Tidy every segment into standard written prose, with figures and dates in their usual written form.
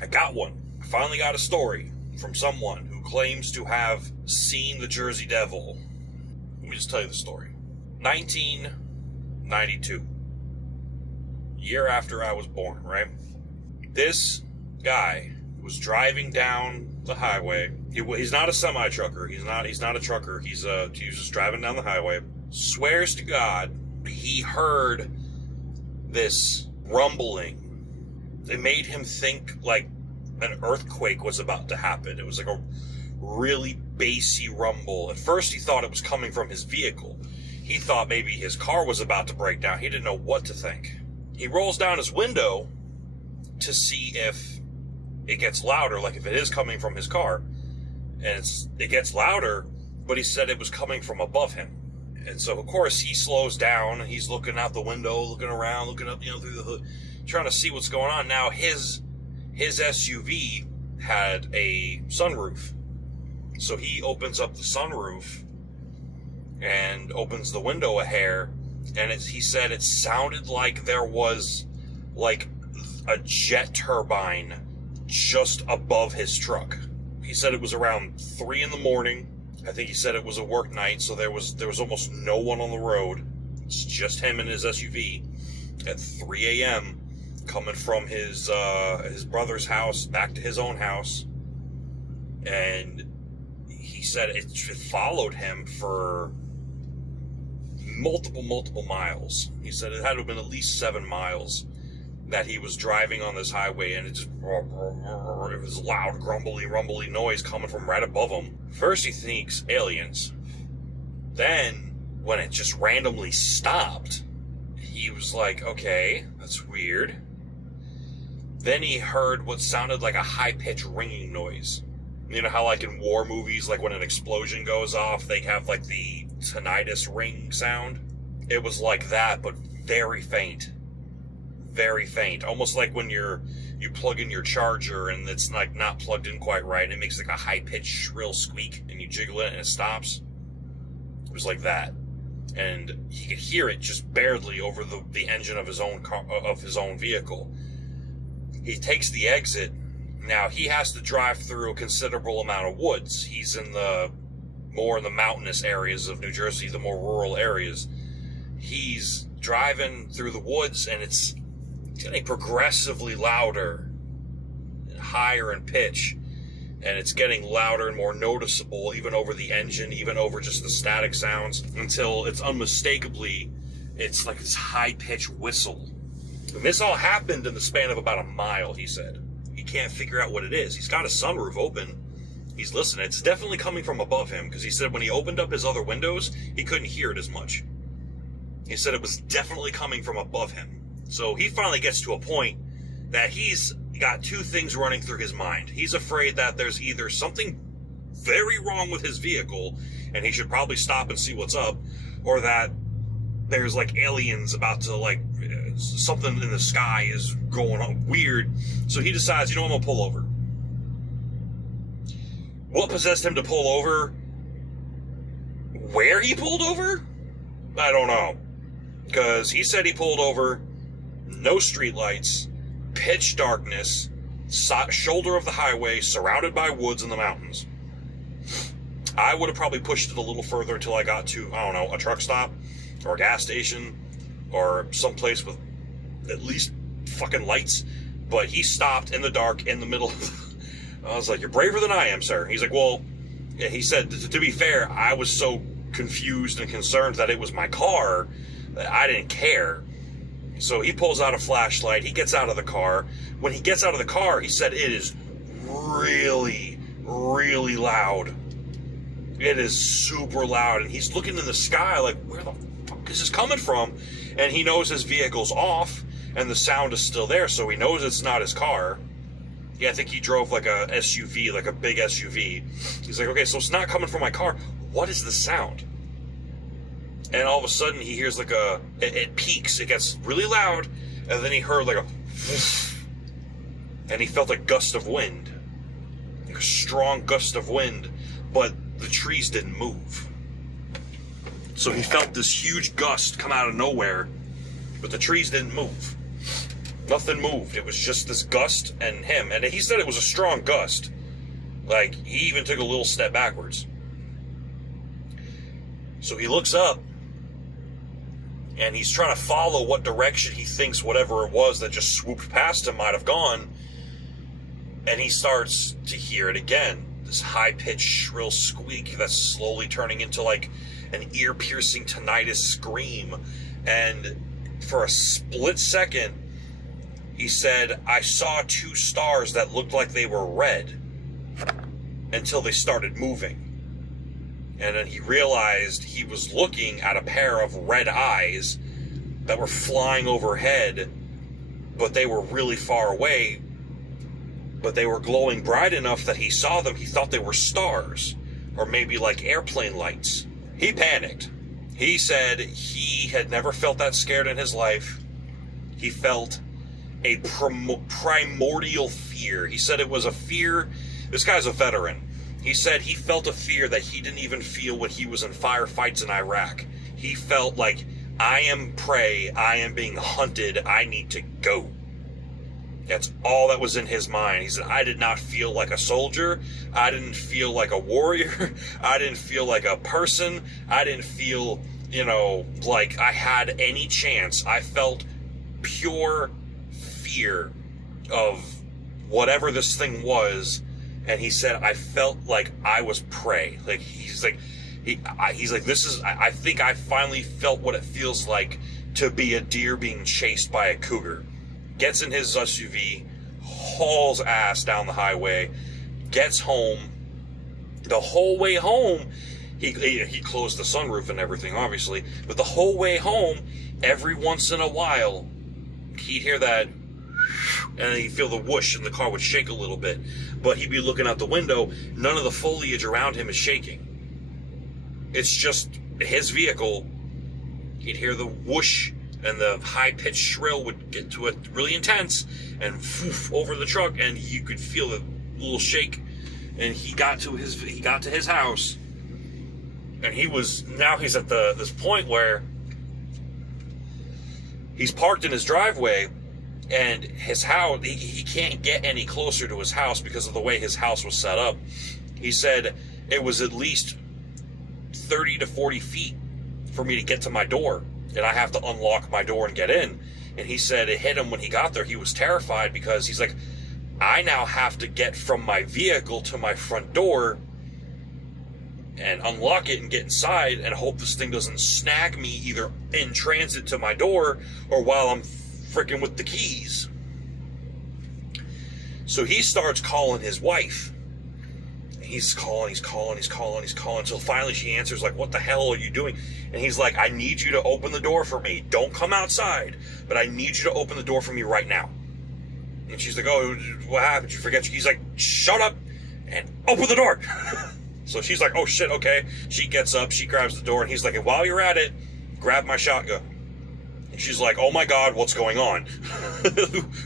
I got one. I finally got a story from someone who claims to have seen the Jersey Devil. Let me just tell you the story. 1992. Year after I was born, right? This guy was driving down the highway. He's not a semi-trucker. He's not a trucker. He was just driving down the highway. Swears to God he heard this rumbling. It made him think like an earthquake was about to happen. It was like a really bassy rumble. At first he thought it was coming from his vehicle. He thought maybe his car was about to break down. He didn't know what to think. He rolls down his window to see if it gets louder, like if it is coming from his car. And it gets louder, but he said it was coming from above him. And so, of course, he slows down, and he's looking out the window, looking around, looking up, through the hood, trying to see what's going on. Now, his SUV had a sunroof. So he opens up the sunroof and opens the window a hair, and he said it sounded like there was like a jet turbine just above his truck. He said it was around 3 a.m. I think he said it was a work night, so there was almost no one on the road. It's just him and his SUV at 3 a.m. coming from his brother's house back to his own house. And he said it followed him for multiple miles. He said it had to have been at least 7 miles that he was driving on this highway, and it was loud, rumbly noise coming from right above him. First he thinks aliens. Then, when it just randomly stopped, he was like, okay, that's weird. Then he heard what sounded like a high-pitched ringing noise. You know how like in war movies, like when an explosion goes off, they have like the tinnitus ring sound? It was like that, but very faint. Very faint. Almost like when you plug in your charger and it's like not plugged in quite right. It makes like a high-pitched shrill squeak and you jiggle it and it stops. It was like that. And he could hear it just barely over the engine of his own car, of his own vehicle. He takes the exit. Now he has to drive through a considerable amount of woods. He's in more in the mountainous areas of New Jersey, the more rural areas. He's driving through the woods and it's getting progressively louder and higher in pitch, and it's getting louder and more noticeable even over the engine, even over just the static sounds, until it's it's like this high-pitched whistle. And this all happened in the span of about a mile, he said. He can't figure out what it is. He's got his sunroof open. He's listening. It's definitely coming from above him, because he said when he opened up his other windows, he couldn't hear it as much. He said it was definitely coming from above him. So he finally gets to a point that he's got two things running through his mind. He's afraid that there's either something very wrong with his vehicle and he should probably stop and see what's up, or that there's like aliens about to something in the sky is going on weird. So he decides, I'm going to pull over. What possessed him to pull over? Where he pulled over? I don't know. Because he said he pulled over, no streetlights, pitch darkness, shoulder of the highway, surrounded by woods in the mountains. I would have probably pushed it a little further until I got to, a truck stop, or a gas station, or someplace with at least fucking lights. But he stopped in the dark, in the middle of I was like, you're braver than I am, sir. He's like, well, he said, to be fair, I was so confused and concerned that it was my car that I didn't care. So he pulls out a flashlight. He gets out of the car. When he gets out of the car, he said it is really, really loud. It is super loud. And he's looking in the sky like, where the fuck is this coming from? And he knows his vehicle's off and the sound is still there, so he knows it's not his car. Yeah, I think he drove like a SUV, like a big SUV. He's like, okay, so it's not coming from my car. What is the sound? And all of a sudden he hears like it peaks, it gets really loud, and then he heard like and he felt a gust of wind. Like a strong gust of wind, but the trees didn't move. So he felt this huge gust come out of nowhere, but the trees didn't move. Nothing moved. It was just this gust and him. And he said it was a strong gust. Like, he even took a little step backwards. So he looks up, and he's trying to follow what direction he thinks whatever it was that just swooped past him might have gone. And he starts to hear it again. This high-pitched, shrill squeak that's slowly turning into like an ear-piercing tinnitus scream. And for a split second, he said, I saw two stars that looked like they were red until they started moving. And then he realized he was looking at a pair of red eyes that were flying overhead, but they were really far away, but they were glowing bright enough that he saw them. He thought they were stars, or maybe like airplane lights. He panicked. He said he had never felt that scared in his life. He felt a primordial fear. He said it was a fear. This guy's a veteran. He said he felt a fear that he didn't even feel when he was in firefights in Iraq. He felt like, I am prey, I am being hunted, I need to go. That's all that was in his mind. He said, I did not feel like a soldier. I didn't feel like a warrior. I didn't feel like a person. I didn't feel, like I had any chance. I felt pure fear of whatever this thing was. And he said, I felt like I was prey. Like, he's like, I think I finally felt what it feels like to be a deer being chased by a cougar. Gets in his SUV, hauls ass down the highway, gets home. The whole way home, he closed the sunroof and everything, obviously, but the whole way home, every once in a while, he'd hear that, and then he'd feel the whoosh, and the car would shake a little bit. But he'd be looking out the window, none of the foliage around him is shaking. It's just his vehicle. He'd hear the whoosh, and the high-pitched shrill would get to it really intense, and woof, over the truck, and you could feel the little shake. And he got to his house, and he's at this point where he's parked in his driveway, and his house, he can't get any closer to his house because of the way his house was set up. He said it was at least 30 to 40 feet for me to get to my door, and I have to unlock my door and get in. And he said it hit him when he got there. He was terrified because he's like, I now have to get from my vehicle to my front door and unlock it and get inside and hope this thing doesn't snag me either in transit to my door or while I'm freaking with the keys. So he starts calling his wife. He's calling until finally she answers, like, what the hell are you doing? And he's like, I need you to open the door for me. Don't come outside, but I need you to open the door for me right now. And she's like, oh, what happened? You forget? He's like, shut up and open the door. So she's like, oh shit, okay. She gets up, she grabs the door, and he's like, and while you're at it, grab my shotgun. And she's like, oh my God, what's going on?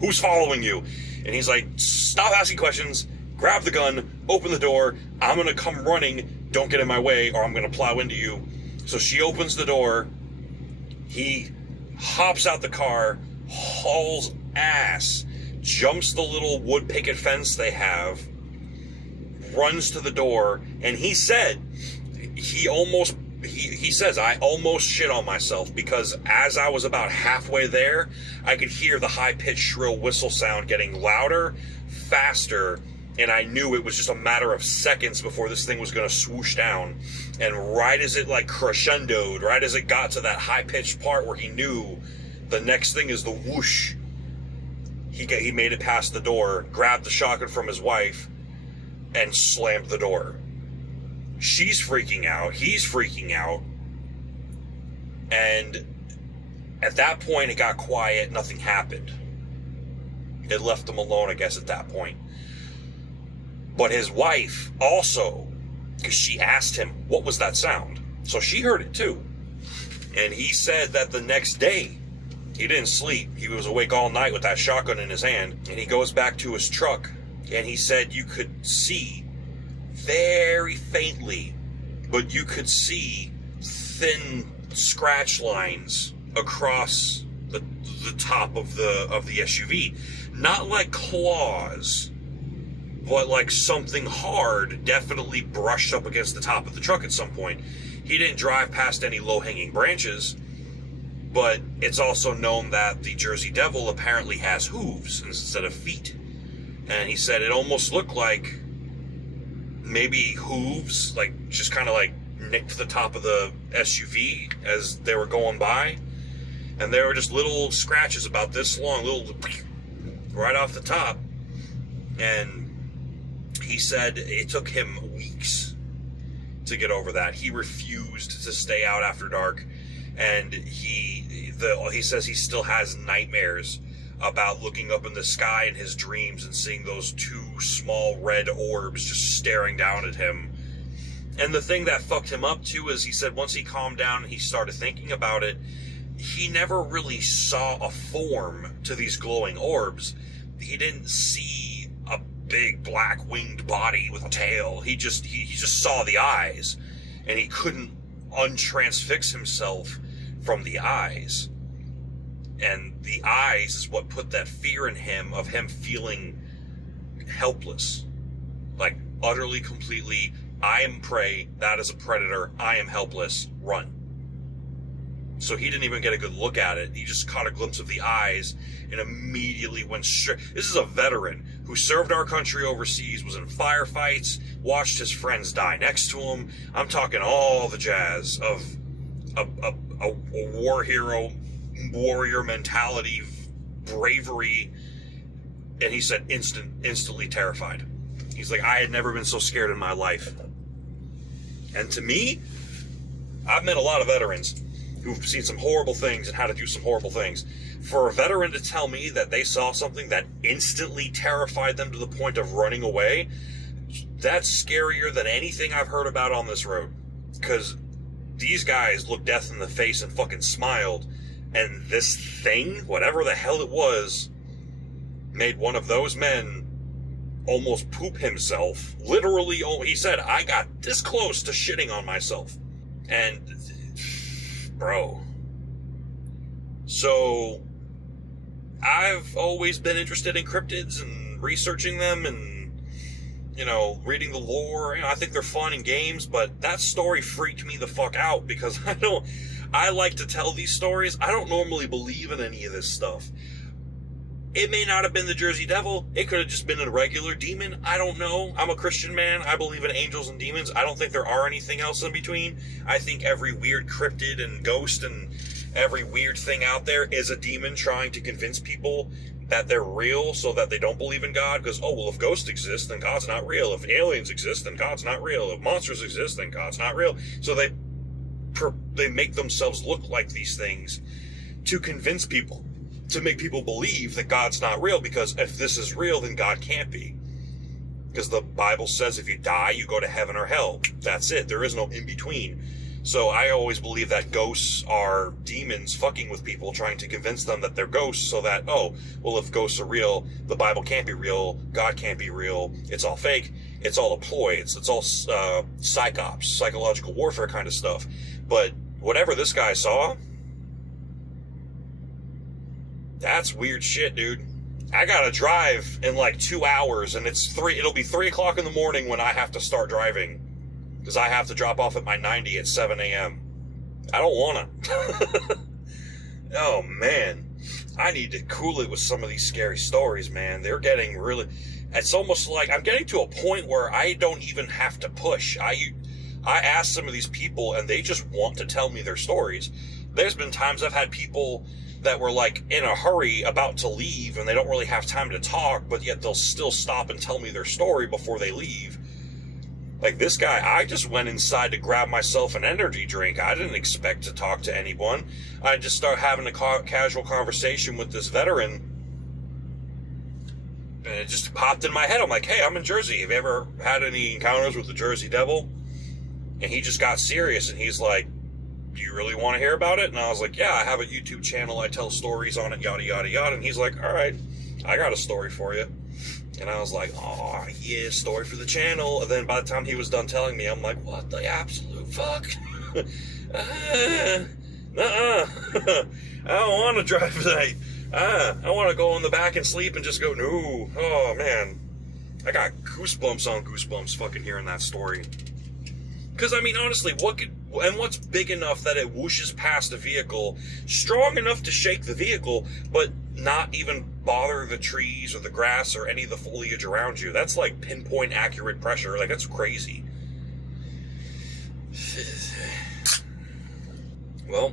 Who's following you? And he's like, stop asking questions, grab the gun, open the door, I'm gonna come running, don't get in my way, or I'm gonna plow into you. So she opens the door, he hops out the car, hauls ass, jumps the little wood picket fence they have, runs to the door, and he said, he says, I almost shit on myself because as I was about halfway there, I could hear the high-pitched shrill whistle sound getting louder, faster, and I knew it was just a matter of seconds before this thing was going to swoosh down. And right as it like crescendoed, right as it got to that high-pitched part where he knew the next thing is the whoosh, he made it past the door, grabbed the shotgun from his wife, and slammed the door. She's freaking out. He's freaking out. And at that point, it got quiet. Nothing happened. It left him alone, I guess, at that point. But his wife also, because she asked him, what was that sound? So she heard it too. And he said that the next day, he didn't sleep. He was awake all night with that shotgun in his hand. And he goes back to his truck. And he said you could see very faintly, but you could see thin scratch lines across the the top of the SUV. Not like claws, but like something hard definitely brushed up against the top of the truck at some point. He didn't drive past any low-hanging branches, but it's also known that the Jersey Devil apparently has hooves instead of feet. And he said it almost looked like maybe hooves, like just kind of like nicked the top of the SUV as they were going by. And there were just little scratches about this long, little right off the top. And he said it took him weeks to get over that. He refused to stay out after dark, and he says he still has nightmares about looking up in the sky in his dreams and seeing those two small red orbs just staring down at him. And the thing that fucked him up too is he said once he calmed down and he started thinking about it, he never really saw a form to these glowing orbs. He didn't see a big black winged body with a tail. He just saw the eyes, and he couldn't untransfix himself from the eyes. And the eyes is what put that fear in him of him feeling helpless, like utterly, completely, I am prey, that is a predator, I am helpless, run. So he didn't even get a good look at it. He just caught a glimpse of the eyes and immediately went straight. This is a veteran who served our country overseas, was in firefights, watched his friends die next to him. I'm talking all the jazz of a war hero, warrior mentality, bravery. And he said instantly terrified. He's like, I had never been so scared in my life. And to me, I've met a lot of veterans who've seen some horrible things and had to do some horrible things. For a veteran to tell me that they saw something that instantly terrified them to the point of running away, that's scarier than anything I've heard about on this road. Because these guys looked death in the face and fucking smiled, and this thing, whatever the hell it was, made one of those men almost poop himself. Literally, he said, I got this close to shitting on myself. And bro. So, I've always been interested in cryptids and researching them and, reading the lore. I think they're fun in games, but that story freaked me the fuck out because I like to tell these stories. I don't normally believe in any of this stuff. It may not have been the Jersey Devil. It could have just been a regular demon. I don't know. I'm a Christian man. I believe in angels and demons. I don't think there are anything else in between. I think every weird cryptid and ghost and every weird thing out there is a demon trying to convince people that they're real so that they don't believe in God. Because, if ghosts exist, then God's not real. If aliens exist, then God's not real. If monsters exist, then God's not real. So they make themselves look like these things to convince people, to make people believe that God's not real, because if this is real, then God can't be. Because the Bible says if you die, you go to heaven or hell. That's it. There is no in-between. So I always believe that ghosts are demons fucking with people, trying to convince them that they're ghosts, so that, if ghosts are real, the Bible can't be real, God can't be real, it's all fake, it's all a ploy, it's all psychops, psychological warfare kind of stuff. But whatever this guy saw, that's weird shit, dude. I gotta drive in like 2 hours, and it'll be 3 o'clock in the morning when I have to start driving, because I have to drop off at my 90 at 7 a.m. I don't wanna. Oh man, I need to cool it with some of these scary stories, man. They're getting really, it's almost like I'm getting to a point where I don't even have to push. I ask some of these people and they just want to tell me their stories. There's been times I've had people that were like in a hurry about to leave and they don't really have time to talk, but yet they'll still stop and tell me their story before they leave. Like this guy, I just went inside to grab myself an energy drink. I didn't expect to talk to anyone. I just started having a casual conversation with this veteran, and it just popped in my head. I'm like, hey, I'm in Jersey. Have you ever had any encounters with the Jersey Devil? And he just got serious, and he's like, do you really want to hear about it? And I was like, yeah, I have a YouTube channel. I tell stories on it, yada, yada, yada. And he's like, all right, I got a story for you. And I was like, oh, yeah, story for the channel. And then by the time he was done telling me, I'm like, what the absolute fuck? I don't want to drive tonight. I want to go in the back and sleep and just go, no. Oh, man. I got goosebumps on goosebumps fucking hearing that story. Because, I mean, honestly, what's big enough that it whooshes past a vehicle, strong enough to shake the vehicle, but not even bother the trees or the grass or any of the foliage around you? That's like pinpoint accurate pressure. Like, that's crazy. Well,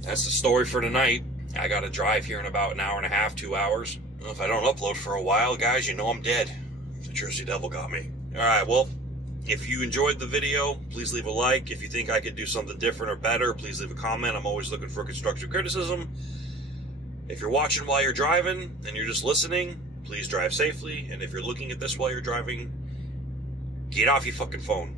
that's the story for tonight. I gotta drive here in about an hour and a half, 2 hours. Well, if I don't upload for a while, guys, you know I'm dead. The Jersey Devil got me. Alright, well, if you enjoyed the video, please leave a like. If you think I could do something different or better, please leave a comment. I'm always looking for constructive criticism. If you're watching while you're driving and you're just listening, please drive safely. And if you're looking at this while you're driving, get off your fucking phone.